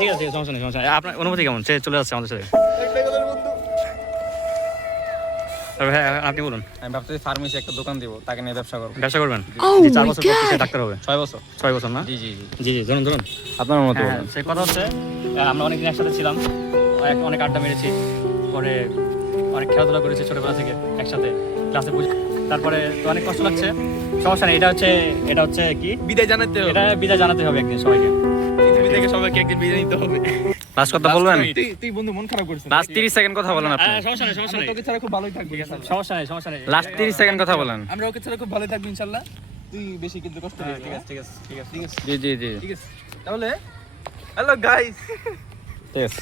ঠিক আছে সমস্যা নেই সমস্যা নেই। আপনার অনুভূতি কেমন? সে চলে যাচ্ছে আমাদের সাথে। হ্যাঁ আপনি বলুন। আমি ভাবছি ফার্মেসি একটা দোকান দিব, তাকে নিয়ে ব্যবসা করবো। ব্যবসা করবেন? 4 বছর পর সে ডাক্তার হবে। 6 বছর। 6 বছর না? জি জি জি জি জি ধরুন ধরুন। আপনার মতো হ্যাঁ সেই কথা হচ্ছে আমরা অনেকদিন একসাথে ছিলাম, অনেক আড্ডা মেরেছি, পরে অনেক খেলাধুলা করেছি ছোটবেলা থেকে একসাথে ক্লাসে বুঝি। তারপরে তো অনেক কষ্ট লাগছে, সমস্যা নেই। এটা হচ্ছে কি বিদায় জানাতে হবে। এটা বিদায় জানাতে হবে একদিন সবাইকে। পৃথিবী থেকে সবাইকে একদিন বিদায় নিতে হবে। লাস্ট কথা বলবেন? তুই বন্ধু মন খারাপ করছিস। লাস্ট 30 সেকেন্ড কথা বলেন আপনি। সমস্যা নেই সমস্যা আমরা নেই তোকে ছাড়া খুব ভালোই থাকবি। সমস্যা নেই সমস্যা নেই। লাস্ট 30 সেকেন্ড কথা বলেন। আমরা ওকে ছাড়া খুব ভালোই থাকবি ইনশাআল্লাহ। তুই বেশি কিন্তু কষ্ট নিস না। ঠিক আছে ঠিক আছে ঠিক আছে ঠিক আছে জি জি জি ঠিক আছে। তাহলে হ্যালো গাইস। ঠিক আছে।